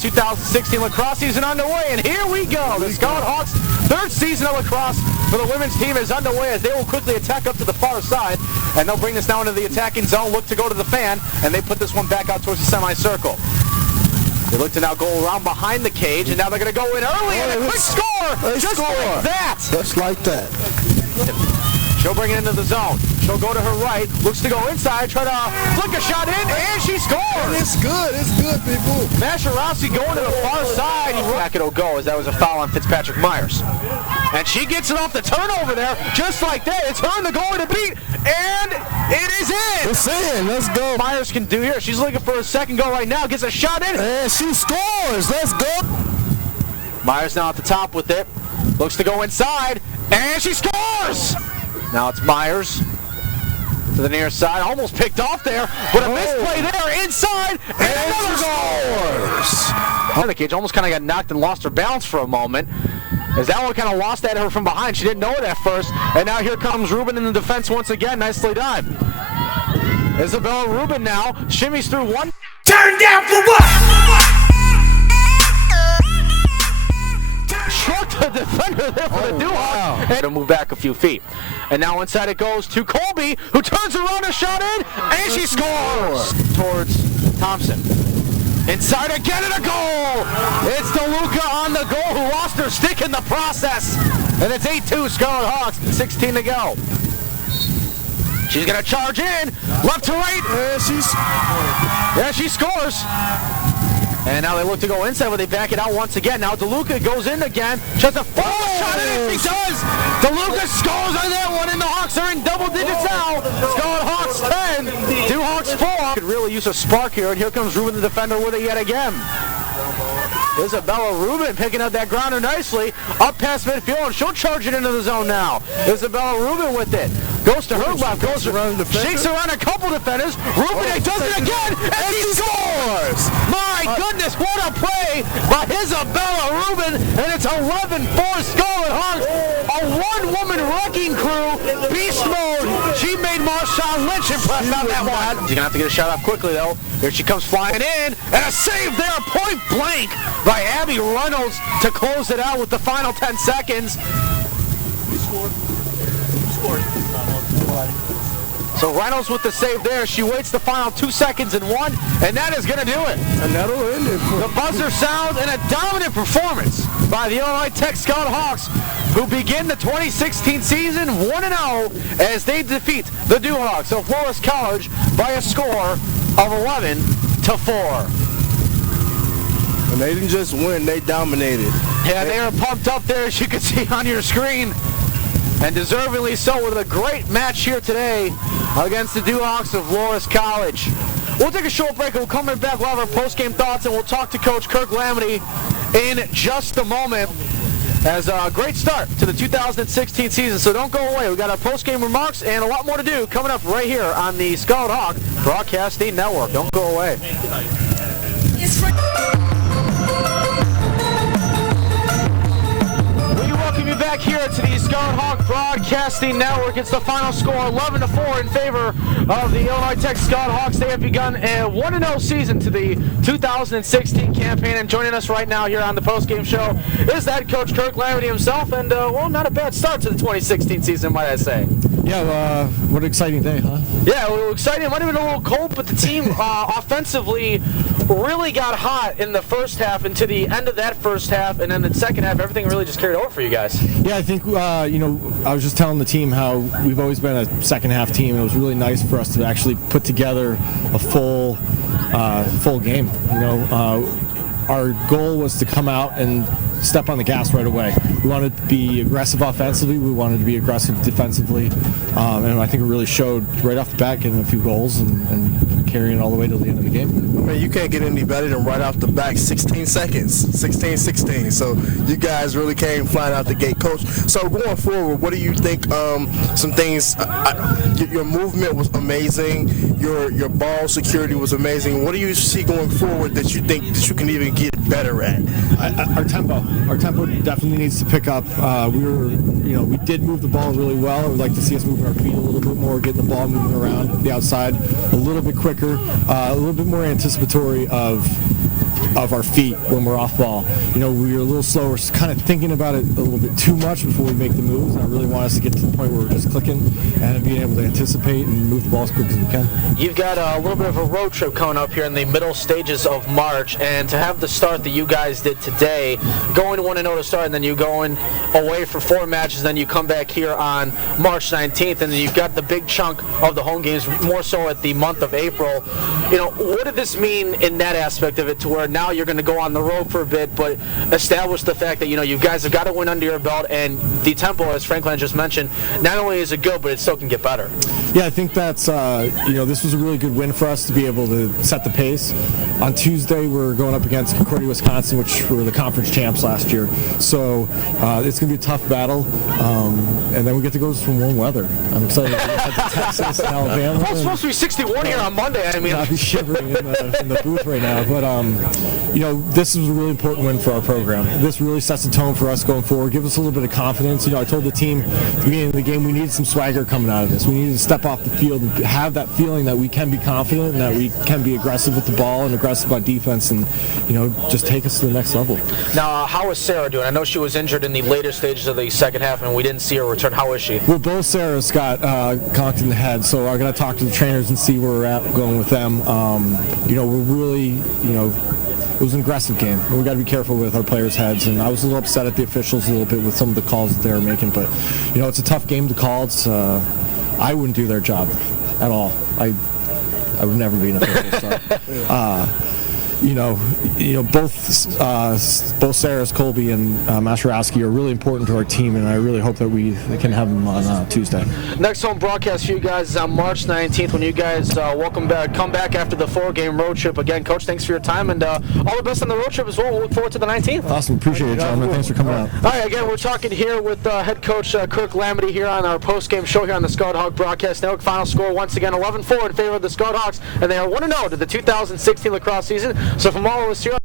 2016 lacrosse season underway, and here we go. The Scarlet Hawks' third season of lacrosse for the women's team is underway as they will quickly attack up to the far side, and they'll bring this now into the attacking zone, look to go to the fan, and they put this one back out towards the semicircle. They look to now go around behind the cage, and now they're going to go in early, and a quick score, just like that. Just like that. She'll bring it into the zone. She'll go to her right, looks to go inside, try to flick a shot in, and she scores! And it's good, people. Masharowski going to the far side. Back it'll go as that was a foul on Fitzpatrick Myers. And she gets it off the turnover there, just like that. It's her and the goalie to beat, and it is in! It's in, let's go. Myers can do here. She's looking for a second goal right now, gets a shot in. And she scores, let's go. Myers now at the top with it. Looks to go inside, and she scores! Now it's Myers to the near side, almost picked off there, but a misplay there inside, and another scores! On the cage, almost kind of got knocked and lost her balance for a moment, as that one kind of lost at her from behind. She didn't know it at first, and now here comes Rubin in the defense once again, nicely done. Isabella Rubin now shimmies through one. Turn down for what? Struck the defender there for the Duhawks. And to move back a few feet. And now inside it goes to Colby, who turns around a shot in, and she scores! Towards Thompson. Inside again and a goal! It's DeLuca on the goal, who lost her stick in the process. And it's 8-2 Scarlet Hawks, 16 to go. She's gonna charge in, left to right. Yeah, she scores. And now they look to go inside, but they back it out once again. Now DeLuca goes in again. Tries to follow shot, and she does! DeLuca scores on that one, and the Hawks are in double digits now. Scarlet Hawks 10, Duhawks 4. Could really use a spark here, and here comes Rubin, the defender, with it yet again. Isabella Rubin picking up that grounder nicely. Up past midfield, and she'll charge it into the zone now. Isabella Rubin with it. Goes to her left, goes around the defender. Shakes around a couple defenders. Rubin does it again, and he scores! My goodness, what a play by Isabella Rubin, and it's 11-4 Scarlet Hawks. A one-woman wrecking crew, beast mode. She made Marshawn Lynch impressed on that one. She's gonna have to get a shot off quickly though. Here she comes flying in, and a save there, point blank by Abby Reynolds to close it out with the final 10 seconds. So Reynolds with the save there. She waits the final 2 seconds and 1, and that is going to do it. And that'll end it. The buzzer sounds, and a dominant performance by the Illinois Tech Scarlet Hawks, who begin the 2016 season 1-0 as they defeat the Duhawks of Loras College by a score of 11-4. And they didn't just win, they dominated. Yeah, they are pumped up there, as you can see on your screen. And deservingly so, with a great match here today against the Duhawks of Loras College. We'll take a short break, and we'll come right back. We'll have our post-game thoughts, and we'll talk to Coach Kirk Lamity in just a moment. As a great start to the 2016 season, so don't go away. We've got our post-game remarks and a lot more to do coming up right here on the Scarlet Hawk Broadcasting Network. Don't go away. Welcome you back here to the Scarlet Hawk Broadcasting Network. It's the final score, 11-4 in favor of the Illinois Tech Scarlet Hawks. They have begun a 1-0 season to the 2016 campaign, and joining us right now here on the postgame show is head coach Kirk Lamity himself, and well, not a bad start to the 2016 season, might I say. Yeah, what an exciting day, huh? Yeah, a little exciting. It might have been a little cold, but the team offensively really got hot in the first half, and to the end of that first half, and then the second half, everything really just carried over for you guys. Yeah, I think, I was just telling the team how we've always been a second-half team, and it was really nice for us to actually put together a full game. Our goal was to come out and step on the gas right away. We wanted to be aggressive offensively. We wanted to be aggressive defensively. And I think it really showed right off the bat, getting a few goals and carrying it all the way to the end of the game. I mean, you can't get any better than right off the back, 16 seconds, 16-16. So you guys really came flying out the gate. Coach, so going forward, what do you think, some things, your movement was amazing, your ball security was amazing. What do you see going forward that you think that you can even get better at? Our tempo definitely needs to pick up. We did move the ball really well. I would like to see us moving our feet a little bit more, getting the ball moving around the outside a little bit quicker, a little bit more anticipatory of of our feet when we're off ball. You know, we were a little slow. We're kind of thinking about it a little bit too much before we make the moves. And I really want us to get to the point where we're just clicking and being able to anticipate and move the ball as quick as we can. You've got a little bit of a road trip coming up here in the middle stages of March, and to have the start that you guys did today, going 1-0 to start, and then you going away for 4 matches, then you come back here on March 19th, and then you've got the big chunk of the home games, more so at the month of April. You know, what did this mean in that aspect of it, to where now you're going to go on the road for a bit, but establish the fact that, you know, you guys have got to win under your belt, and the tempo, as Franklin just mentioned, not only is it good, but it still can get better. Yeah, I think that's, you know, this was a really good win for us to be able to set the pace. On Tuesday, we're going up against Concordia, Wisconsin, which were the conference champs last year. So it's going to be a tough battle. And then we get to go some warm weather. I'm excited to head to Texas and Alabama. Well, it's supposed to be 61 here on Monday. I mean, I'll be shivering in the booth right now. But, you know, this is a really important win for our program. This really sets the tone for us going forward. Give us a little bit of confidence. You know, I told the team at the beginning of the game we needed some swagger coming out of this. We needed to step off the field and have that feeling that we can be confident and that we can be aggressive with the ball and aggressive on defense and, you know, just take us to the next level. Now, how is Sarah doing? I know she was injured in the later stages of the second half and we didn't see her return. How is she? Well, both Sarahs got conked in the head, so I'm going to talk to the trainers and see where we're at going with them. You know, we're really, you know, it was an aggressive game. We got to be careful with our players' heads, and I was a little upset at the officials a little bit with some of the calls that they were making, but, you know, it's a tough game to call. It's, I wouldn't do their job at all. I would never be an official. So, you know, both Sarahs, Colby, and Masharowski are really important to our team, and I really hope that we can have them on Tuesday. Next home broadcast for you guys is on March 19th when you guys come back after the 4-game road trip. Again, Coach, thanks for your time, and all the best on the road trip as well. We'll look forward to the 19th. Awesome. Appreciate it, gentlemen. Thanks for coming out. All right, again, we're talking here with head coach Kirk Lamity here on our post-game show here on the Scarlet Hawk Broadcast Network. Final score, once again, 11-4 in favor of the Scarlet Hawks, and they are 1-0 to the 2016 lacrosse season. So from all of us here